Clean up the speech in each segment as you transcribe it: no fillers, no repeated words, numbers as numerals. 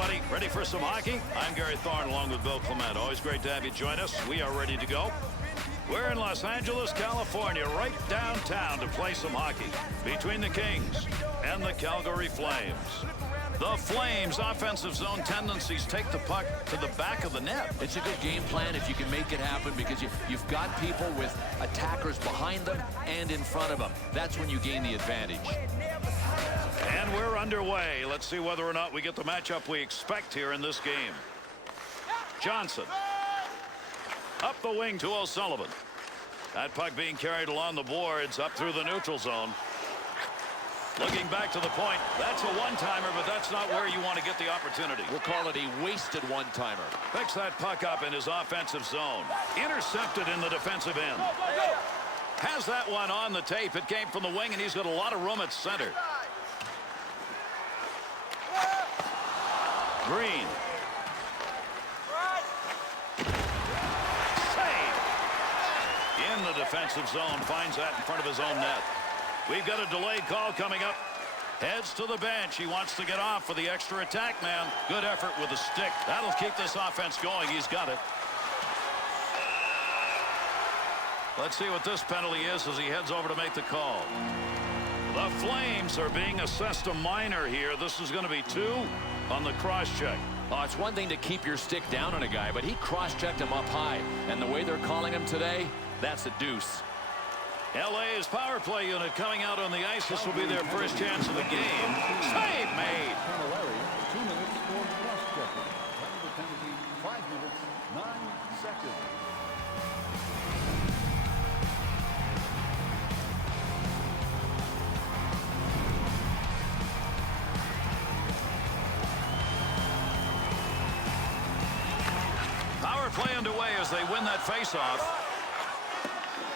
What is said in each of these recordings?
everybody. Ready for some hockey? I'm Gary Thorne along with Bill Clement. Always great to have you join us. We are ready to go. We're in Los Angeles, California, right downtown to play some hockey between the Kings and the Calgary Flames. The Flames' offensive zone tendencies take the puck to the back of the net. It's a good game plan if you can make it happen because you've got people with attackers behind them and in front of them. That's when you gain the advantage. And we're underway. Let's see whether or not we get the matchup we expect here in this game. Johnson. Up the wing to O'Sullivan. That puck being carried along the boards up through the neutral zone. Looking back to the point. That's a one-timer, but that's not where you want to get the opportunity. We'll call it a wasted one-timer. Picks that puck up in his offensive zone. Intercepted in the defensive end. Has that one on the tape. It came from the wing, and he's got a lot of room at center. Green. Save. In the defensive zone. Finds that in front of his own net. We've got a delayed call coming up. Heads to the bench. He wants to get off for the extra attack man. Good effort with the stick. That'll keep this offense going. He's got it. Let's see what this penalty is as he heads over to make the call. The Flames are being assessed a minor here. This is going to be 2 on the cross-check. Oh, it's one thing to keep your stick down on a guy, but he cross-checked him up high. And the way they're calling him today, that's a deuce. LA's power play unit coming out on the ice. This will be their first chance of the game. Save made. 2 minutes for cross-checking. The penalty, 5 minutes, 9 seconds. Power play underway as they win that face-off.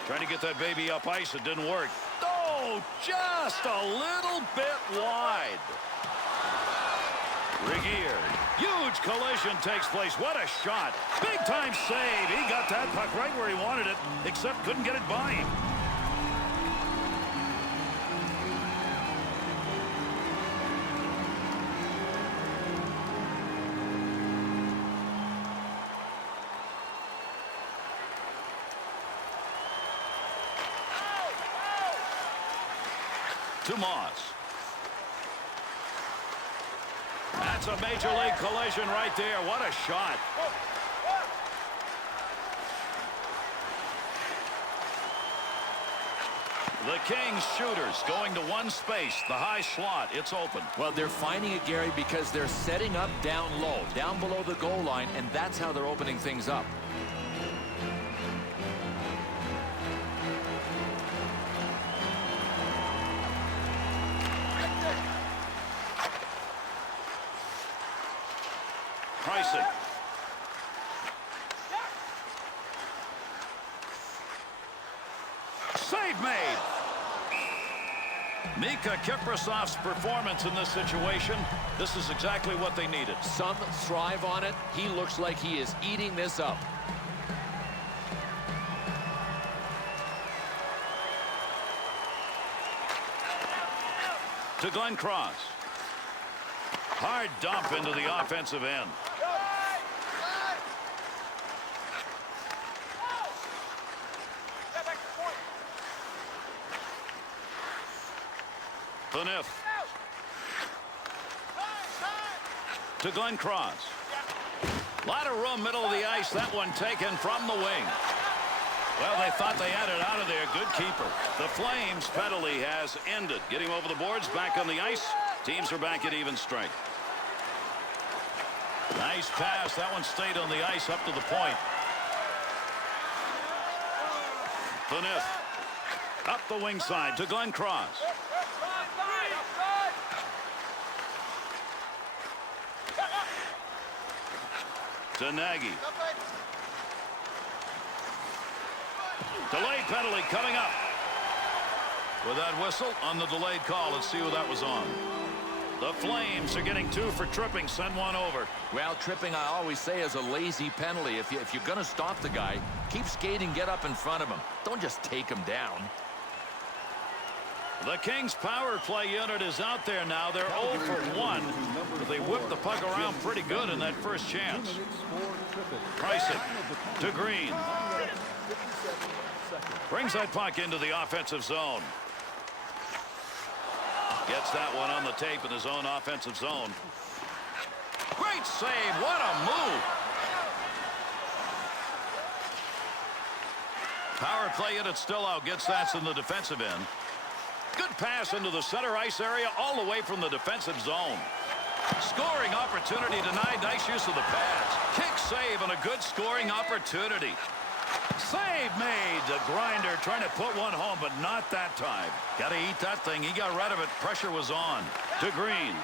Trying to get that baby up ice. It didn't work. Oh, just a little bit wide. Regier. Huge collision takes place. What a shot. Big time save. He got that puck right where he wanted it, except couldn't get it by him. To Moss. That's a major league collision right there. What a shot. The Kings shooters going to one space. The high slot. It's open. Well, they're finding it, Gary, because they're setting up down low, down below the goal line, and that's how they're opening things up. Pricing. Save made. Mika Kiprasov's performance in this situation. This is exactly what they needed. Some thrive on it. He looks like he is eating this up. To Glenn Cross. Hard dump into the offensive end. Phaneuf. To Glenn Cross. Lot of room, middle of the ice. That one taken from the wing. Well, they thought they had it out of there. Good keeper. The Flames penalty has ended. Getting over the boards, back on the ice. Teams are back at even strength. Nice pass. That one stayed on the ice up to the point. Phaneuf. Up the wing side to Glenn Cross. To Nagy. Delayed penalty coming up. With that whistle on the delayed call, let's see who that was on. The Flames are getting 2 for tripping. Send one over. Well, tripping, I always say, is a lazy penalty. If you're going to stop the guy, keep skating, get up in front of him. Don't just take him down. The Kings power play unit is out there now. They're 0 for 1. But they whipped the puck around pretty good in that first chance. Price it to Green. Brings that puck into the offensive zone. Gets that one on the tape in his own offensive zone. Great save. What a move. Power play unit still out. Gets that in the defensive end. Good pass into the center ice area all the way from the defensive zone. Scoring opportunity denied. Nice use of the pads. Kick save and a good scoring opportunity. Save made. The grinder trying to put one home, but not that time. Got to eat that thing. He got rid of it. Pressure was on. To Green.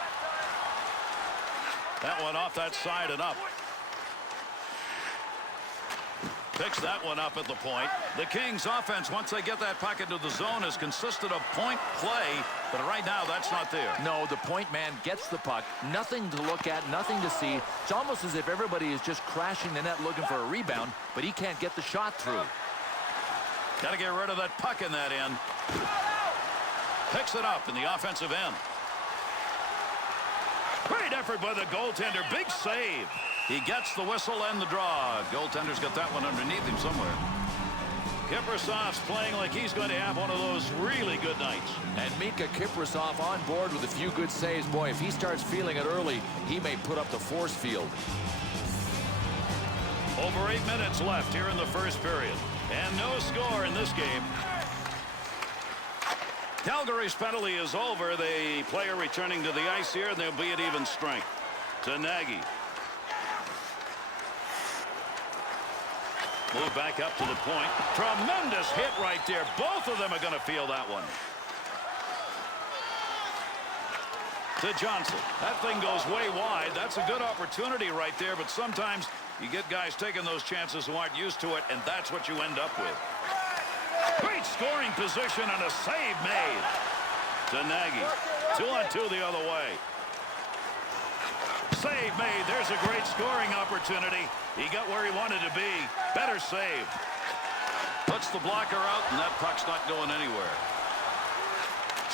That one off that side and up. Picks that one up at the point. The Kings offense, once they get that puck into the zone, has consisted of point play, but right now that's not there. No, the point man gets the puck. Nothing to look at, nothing to see. It's almost as if everybody is just crashing the net looking for a rebound, but he can't get the shot through. Got to get rid of that puck in that end. Picks it up in the offensive end. Great effort by the goaltender. Big save. He gets the whistle and the draw. Goaltender's got that one underneath him somewhere. Kiprasov's playing like he's going to have one of those really good nights. And Mika Kiprasov on board with a few good saves. Boy, if he starts feeling it early, he may put up the force field. Over 8 minutes left here in the first period. And no score in this game. Calgary's penalty is over. The player returning to the ice here, and they'll be at even strength. To Nagy. Move back up to the point. Tremendous hit right there. Both of them are going to feel that one. To Johnson. That thing goes way wide. That's a good opportunity right there, but sometimes you get guys taking those chances who aren't used to it, and that's what you end up with. Great scoring position and a save made. To Nagy. 2-on-2 the other way. Save made. There's a great scoring opportunity. He got where he wanted to be. Better save. Puts the blocker out, and that puck's not going anywhere.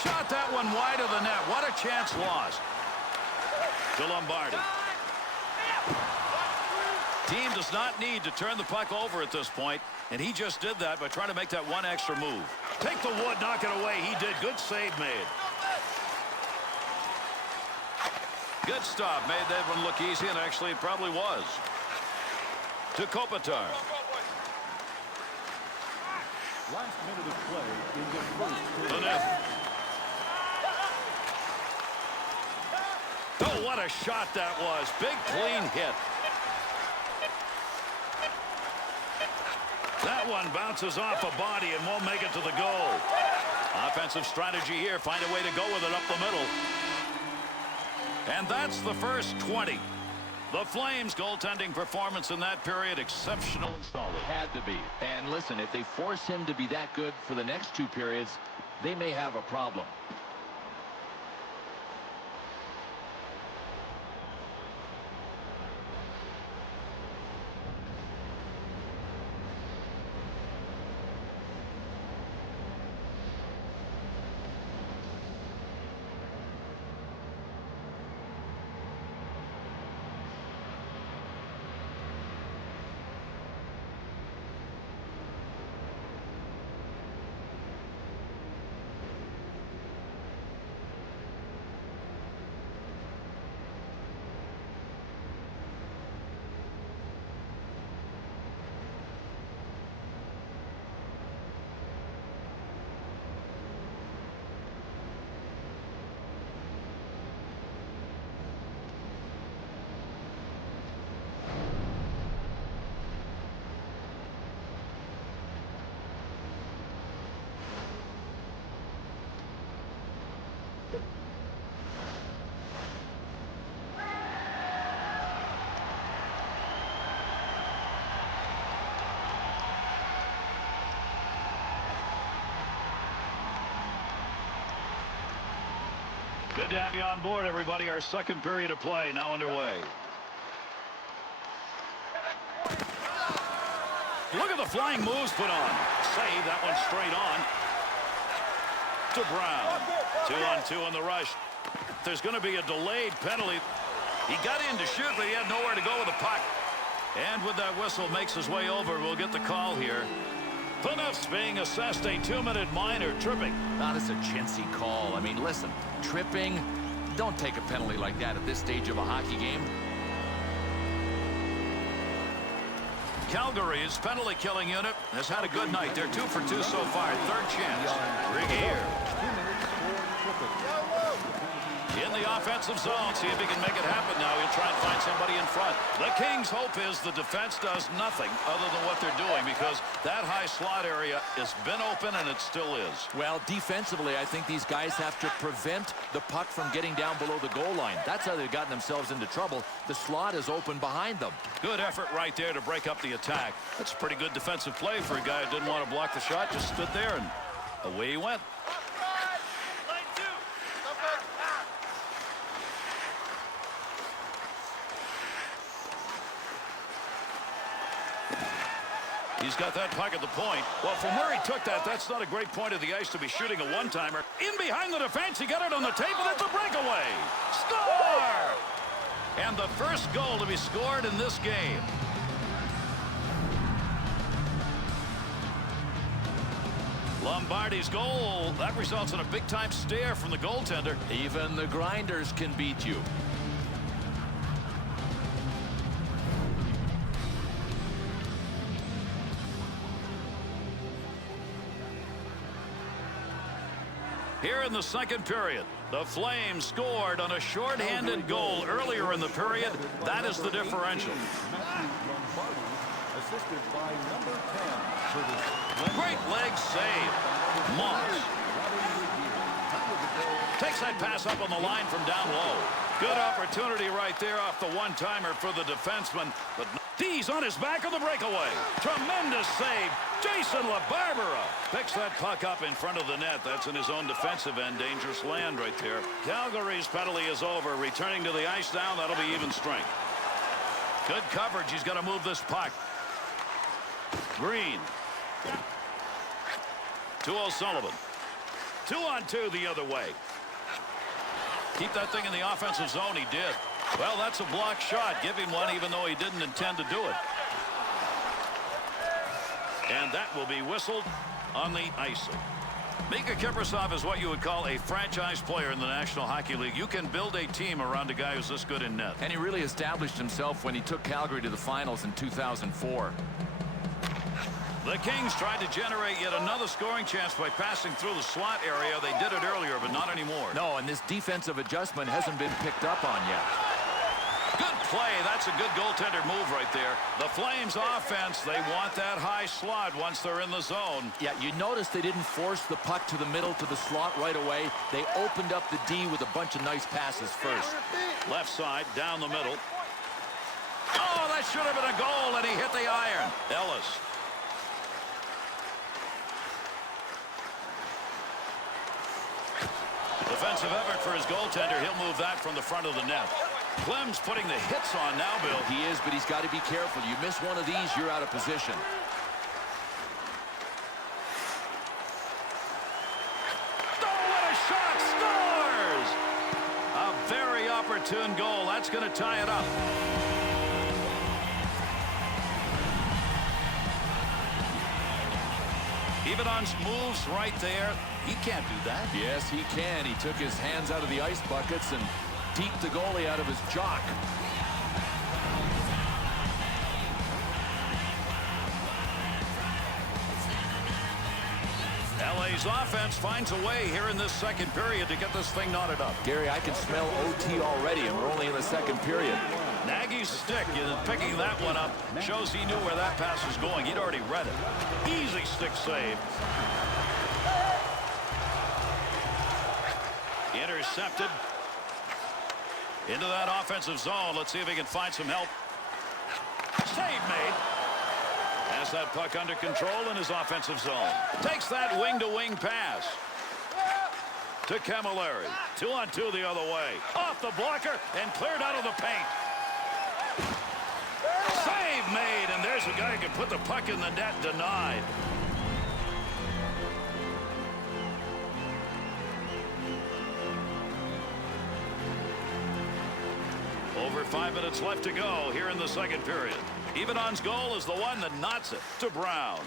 Shot that one wide of the net. What a chance lost. To Lombardi. Team does not need to turn the puck over at this point, and he just did that by trying to make that one extra move. Take the wood, knock it away. He did. Good save made. Good stop. Made that one look easy, and actually it probably was. To Kopitar. Last minute of play in the first The net. Oh, what a shot that was. Big, clean hit. That one bounces off a body and won't make it to the goal. Offensive strategy here. Find a way to go with it up the middle. And that's the first 20. The Flames' goaltending performance in that period, exceptional and solid. Had to be. And listen, if they force him to be that good for the next 2 periods, they may have a problem. Good to have you on board, everybody. Our second period of play now underway. Look at the flying moves put on. Save that one straight on. to Brown. 2-on-2 in the rush. There's going to be a delayed penalty. He got in to shoot, but he had nowhere to go with the puck. And with that whistle makes his way over, we'll get the call here. Phaneuf's being assessed a 2-minute minor tripping. Now, this is a chintzy call. I mean, listen, tripping, don't take a penalty like that at this stage of a hockey game. Calgary's penalty-killing unit has had a good night. They're 2 for 2 so far. Third chance. Regier. 2 minutes for tripping. In the offensive zone. See if he can make it happen now. He'll try and find somebody in front. The Kings' hope is the defense does nothing other than what they're doing because that high slot area has been open and it still is. Well, defensively, I think these guys have to prevent the puck from getting down below the goal line. That's how they've gotten themselves into trouble. The slot is open behind them. Good effort right there to break up the attack. That's pretty good defensive play for a guy who didn't want to block the shot. Just stood there and away he went. He's got that puck at the point. Well, from where he took that, that's not a great point of the ice to be shooting a one-timer. In behind the defense, he got it on the tape, and it's a breakaway. Score! And the first goal to be scored in this game. Lombardi's goal, that results in a big-time stare from the goaltender. Even the grinders can beat you. Here in the second period, the Flames scored on a shorthanded goal earlier in the period. That is the differential. Lombardi, assisted by number 10. Great leg save. Moss takes that pass up on the line from down low. Good opportunity right there off the one-timer for the defenseman. But D's on his back on the breakaway. Tremendous save. Jason LaBarbera picks that puck up in front of the net. That's in his own defensive end. Dangerous land right there. Calgary's penalty is over. Returning to the ice now. That'll be even strength. Good coverage. He's got to move this puck. Green. To O'Sullivan. 2-on-2 the other way. Keep that thing in the offensive zone. He did. Well, that's a blocked shot. Give him one even though he didn't intend to do it. And that will be whistled on the icing. Mika Kiprasov is what you would call a franchise player in the National Hockey League. You can build a team around a guy who's this good in net. And he really established himself when he took Calgary to the finals in 2004. The Kings tried to generate yet another scoring chance by passing through the slot area. They did it earlier, but not anymore. No, and this defensive adjustment hasn't been picked up on yet. Good play. That's a good goaltender move right there. The Flames offense, they want that high slot once they're in the zone. Yeah, you notice they didn't force the puck to the middle to the slot right away. They opened up the D with a bunch of nice passes first. Left side, down the middle. Oh, that should have been a goal, and he hit the iron. Ellis. Defensive effort for his goaltender. He'll move that from the front of the net. Clem's putting the hits on now, Bill. He is, but he's got to be careful. You miss one of these, you're out of position. Oh, what a shot! Scores! A very opportune goal. That's going to tie it up. Even on moves right there, he can't do that. Yes, he can. He took his hands out of the ice buckets and deked the goalie out of his jock. LA's offense finds a way here in this second period to get this thing knotted up. Gary, I can smell OT already, and we're only in the second period. Nagy's stick, picking that one up, shows he knew where that pass was going. He'd already read it. Easy stick save. Intercepted. Into that offensive zone. Let's see if he can find some help. Save made. Has that puck under control in his offensive zone. Takes that wing-to-wing pass. To Camilleri. 2-on-2 the other way. Off the blocker and cleared out of the paint. Save made, and there's a guy who can put the puck in the net. Denied. 5 minutes left to go here in the second period. Evenon's goal is the one that knots it to Brown.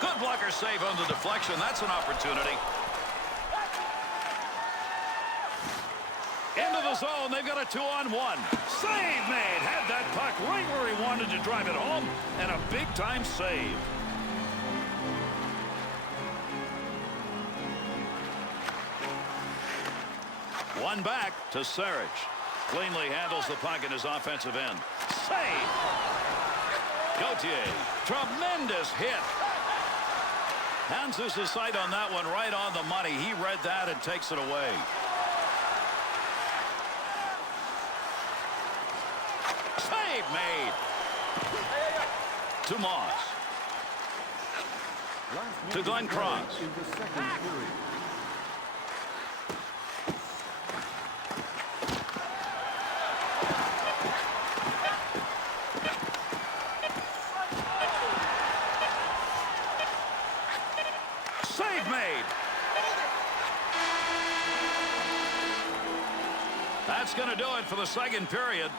Good blocker save on the deflection. That's an opportunity. Into the zone. They've got a 2-on-1. Save made. Had that puck right where he wanted to drive it home. And a big-time save. One back to Sarich. Cleanly handles the puck in his offensive end. Save. Gauthier. Tremendous hit. Hanses his sight on that one right on the money. He read that and takes it away. Save made. To Moss. To Glenn Cross. In the second period. Save made. That's going to do it for the second period.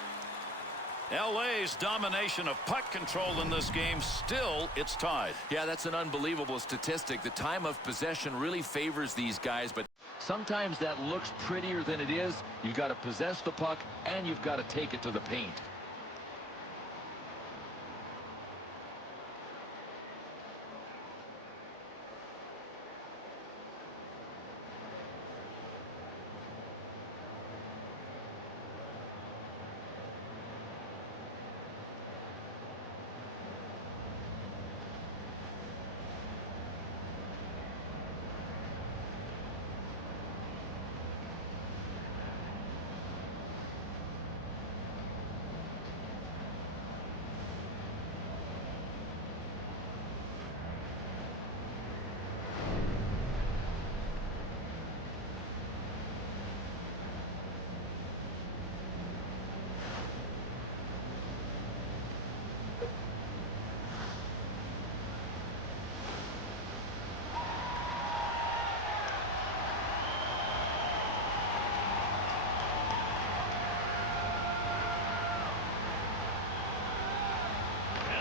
LA's domination of puck control in this game, still it's tied. Yeah, that's an unbelievable statistic. The time of possession really favors these guys, but sometimes that looks prettier than it is. You've got to possess the puck, and you've got to take it to the paint.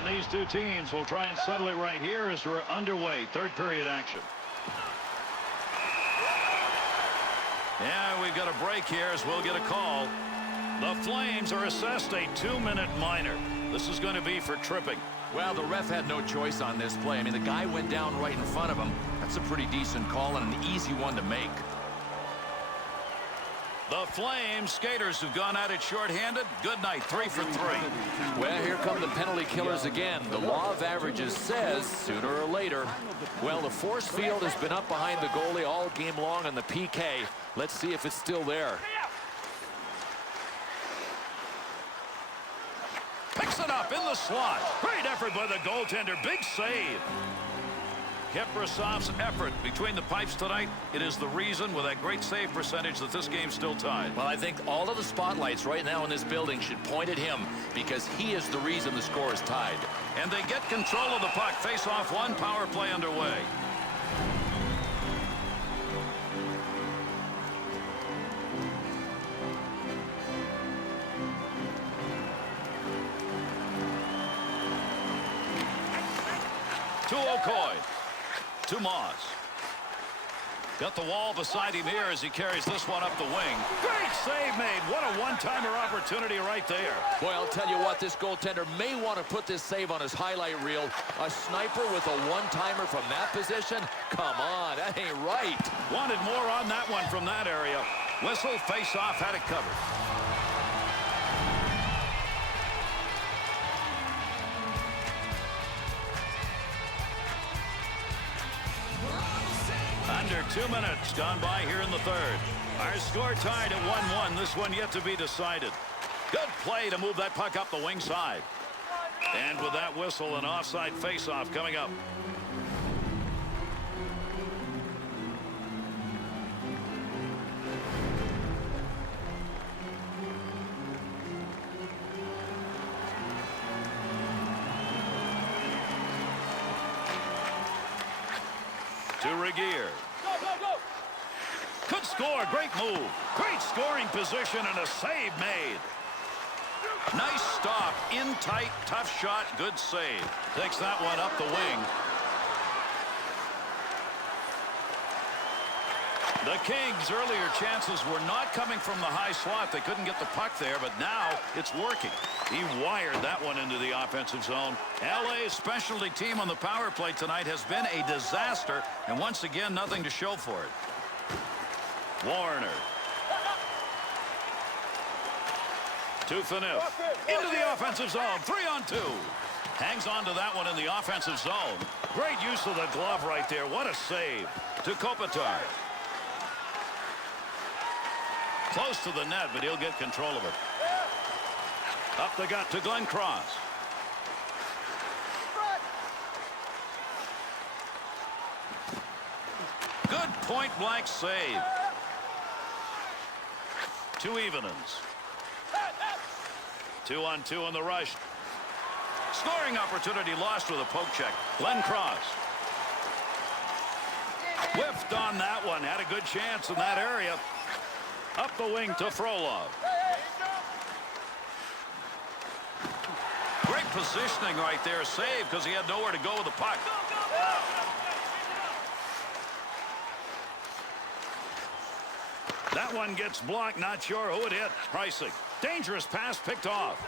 These two teams will try and settle it right here as we're underway. Third period action. Yeah, we've got a break here as we'll get a call. The Flames are assessed a 2-minute minor. This is going to be for tripping. Well, the ref had no choice on this play. I mean, the guy went down right in front of him. That's a pretty decent call and an easy one to make. The Flames skaters have gone at it shorthanded. Good night, 3 for 3. Well, here come the penalty killers again. The law of averages says sooner or later. Well, the force field has been up behind the goalie all game long on the PK. Let's see if it's still there. Picks it up in the slot. Great effort by the goaltender. Big save. Keprasov's effort between the pipes tonight, it is the reason with that great save percentage that this game's still tied. Well, I think all of the spotlights right now in this building should point at him because he is the reason the score is tied. And they get control of the puck. Face off one, power play underway. To Okoye. To Moss. Got the wall beside him here as he carries this one up the wing. Great save made. What a one-timer opportunity right there. Boy, I'll tell you what, this goaltender may want to put this save on his highlight reel. A sniper with a one-timer from that position? Come on, that ain't right. Wanted more on that one from that area. Whistle, face-off, had it covered. Under 2 minutes gone by here in the third. Our score tied at 1-1. This one yet to be decided. Good play to move that puck up the wing side. And with that whistle, an offside faceoff coming up. To Regier. Could score. Great move. Great scoring position and a save made. Nice stop. In tight. Tough shot. Good save. Takes that one up the wing. The Kings' earlier chances were not coming from the high slot. They couldn't get the puck there, but now it's working. He wired that one into the offensive zone. LA's specialty team on the power play tonight has been a disaster, and once again, nothing to show for it. Warner. To Phaneuf. Into the offensive zone. 3-on-2. Hangs on to that one in the offensive zone. Great use of the glove right there. What a save. To Kopitar. Close to the net, but he'll get control of it. Up the gut to Glenn Cross. Good point-blank save. To Evenins. 2-on-2 on the rush. Scoring opportunity lost with a poke check. Glenn Cross. Whiffed on that one. Had a good chance in that area. Up the wing to Frolov. Great positioning right there. Save because he had nowhere to go with the puck. That one gets blocked. Not sure who it hit. Pricing. Dangerous pass picked off.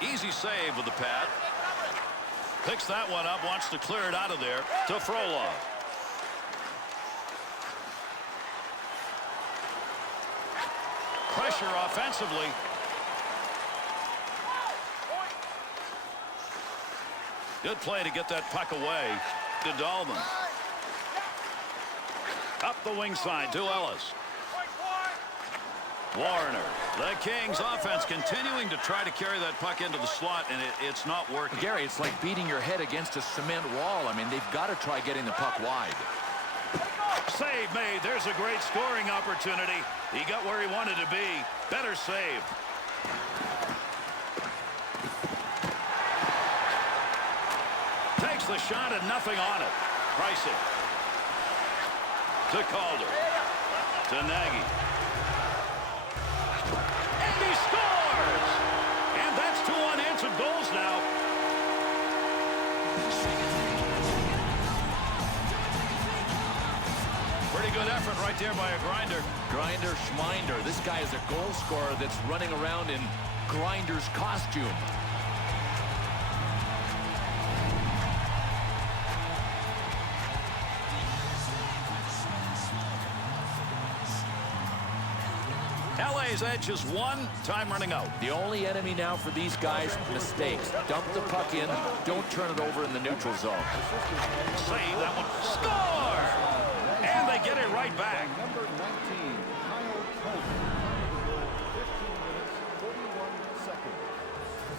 Easy save with the pad. Picks that one up. Wants to clear it out of there to Frolov. Pressure offensively. Good play to get that puck away to Dahlman. Up the wing side to Ellis. Warner. The Kings offense continuing to try to carry that puck into the slot, and it's not working. Gary, it's like beating your head against a cement wall. I mean, they've got to try getting the puck wide. Save made. There's a great scoring opportunity. He got where he wanted to be. Better save. Takes the shot and nothing on it. Pricing. To Calder. To Nagy. And he scores! And that's 2 unanswered goals now. Pretty good effort right there by a Grinder. Grinder Schminder. This guy is a goal scorer that's running around in Grinder's costume. LA's edge is 1. Time running out. The only enemy now for these guys, mistakes. Dump the puck in. Don't turn it over in the neutral zone. Save that one. Score! And they get it right back. Number 19, Kyle Cole. 15 minutes, 41 seconds.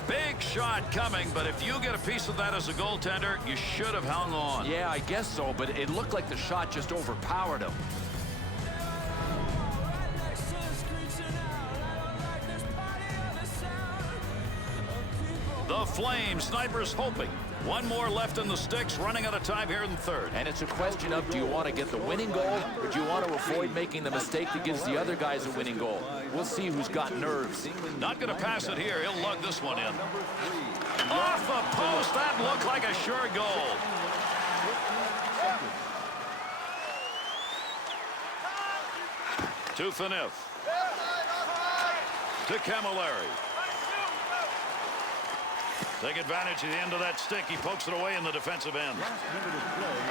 Big shot coming, but if you get a piece of that as a goaltender, you should have hung on. Yeah, I guess so, but it looked like the shot just overpowered him. The Flames, snipers hoping. One more left in the sticks, running out of time here in the third. And it's a question of, do you want to get the winning goal, or do you want to avoid making the mistake that gives the other guys a winning goal? We'll see who's got nerves. Not going to pass it here. He'll lug this one in. Off the post. That looked like a sure goal. To Phaneuf. To Camilleri. Take advantage of the end of that stick. He pokes it away in the defensive end.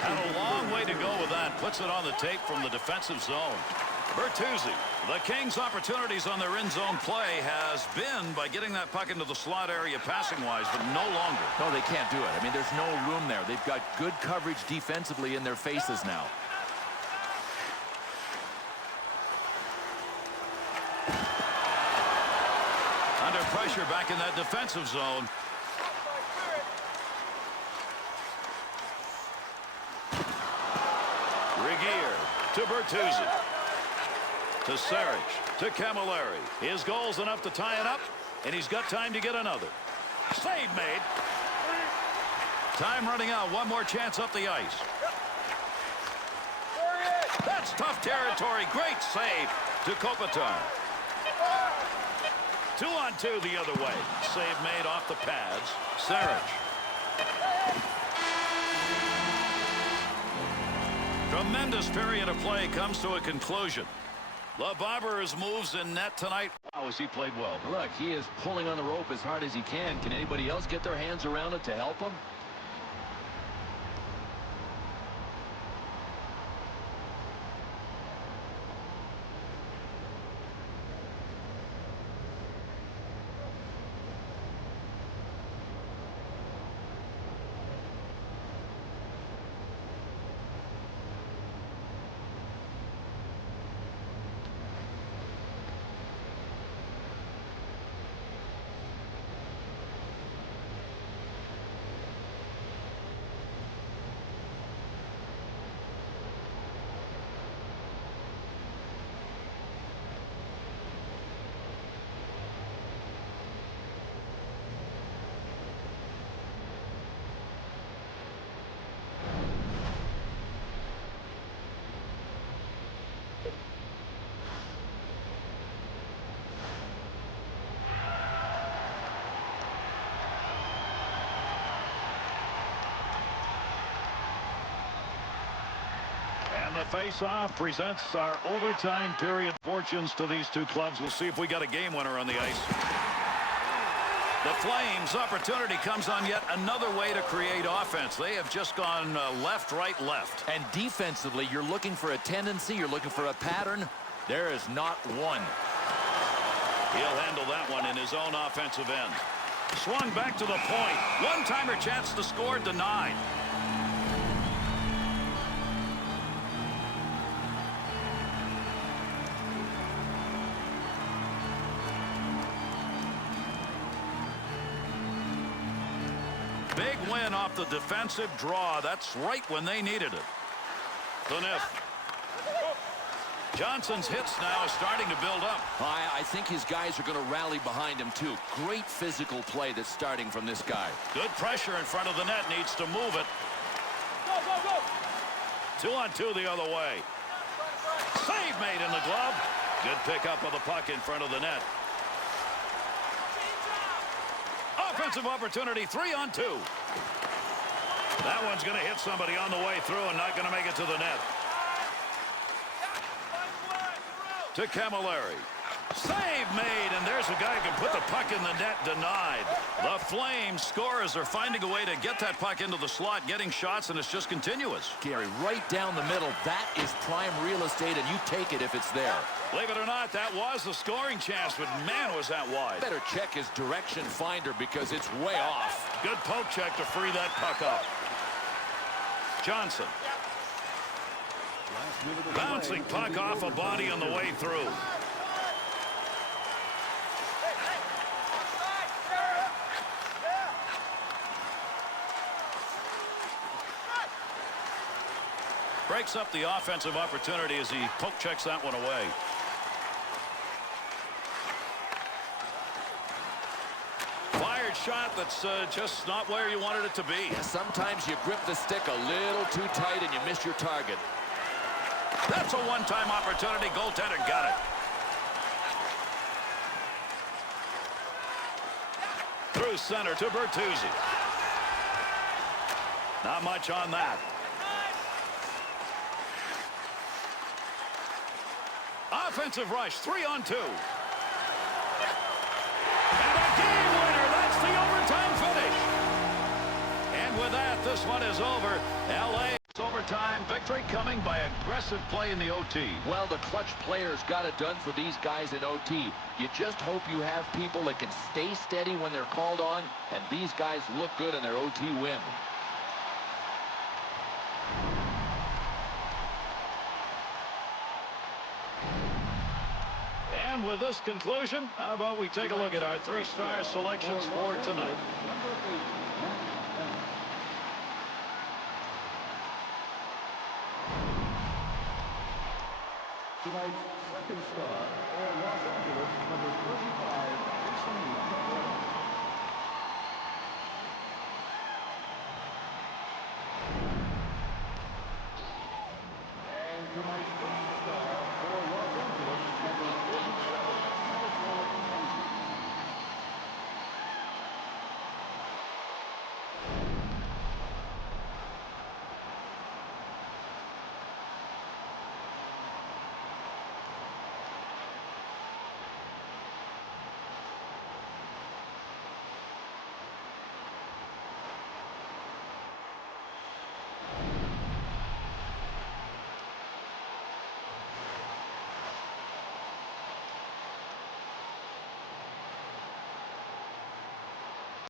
Had a long way to go with that. Puts it on the tape from the defensive zone. Bertuzzi. The Kings' opportunities on their in-zone play has been by getting that puck into the slot area passing-wise, but no longer. No, they can't do it. I mean, there's no room there. They've got good coverage defensively in their faces now. Under pressure back in that defensive zone. Regier to Bertuzzi. To Sarich. To Camilleri. His goal's enough to tie it up, and he's got time to get another. Save made. Time running out. One more chance up the ice. That That's tough territory. Great save to Kopitar. 2-on-2 the other way. Save made off the pads. Sarich. Tremendous period of play comes to a conclusion. The Bombers moves in net tonight. How has he played well? Look, he is pulling on the rope as hard as he can. Can anybody else get their hands around it to help him? And the face-off presents our overtime period fortunes to these two clubs. We'll see if we got a game winner on the ice. The Flames' opportunity comes on yet another way to create offense. They have just gone left, right, left. And defensively, you're looking for a tendency, you're looking for a pattern. There is not one. He'll handle that one in his own offensive end. Swung back to the point. One-timer chance to score denied. Big win off the defensive draw. That's right when they needed it. Cliniff. Johnson's hits now is starting to build up. I think his guys are going to rally behind him, too. Great physical play that's starting from this guy. Good pressure in front of the net. Needs to move it. Go, go, go. 2-on-2 the other way. Save made in the glove. Good pickup of the puck in front of the net. Offensive opportunity, 3-on-2. That one's going to hit somebody on the way through and not going to make it to the net. To Camilleri. Save made, and there's a guy who can put the puck in the net, denied. The Flames scorers are finding a way to get that puck into the slot, getting shots, and it's just continuous. Gary, right down the middle, that is prime real estate, and you take it if it's there. Believe it or not, that was a scoring chance, but man, was that wide. Better check his direction finder because it's way off. Good poke check to free that puck up. Johnson. Bouncing puck off a body on the way through. Breaks up the offensive opportunity as he poke checks that one away. Fired shot that's just not where you wanted it to be. Sometimes you grip the stick a little too tight and you miss your target. That's a one-time opportunity. Goaltender got it. Through center to Bertuzzi. Not much on that. Offensive rush, 3-on-2. And a game winner. That's the overtime finish. And with that, this one is over. LA overtime victory coming by aggressive play in the OT. Well, the clutch players got it done for these guys in OT. You just hope you have people that can stay steady when they're called on, and these guys look good in their OT win. And with this conclusion, how about we take a look at our three-star selections for tonight. Tonight's second star, for Los Angeles, number 35, Jason Moore.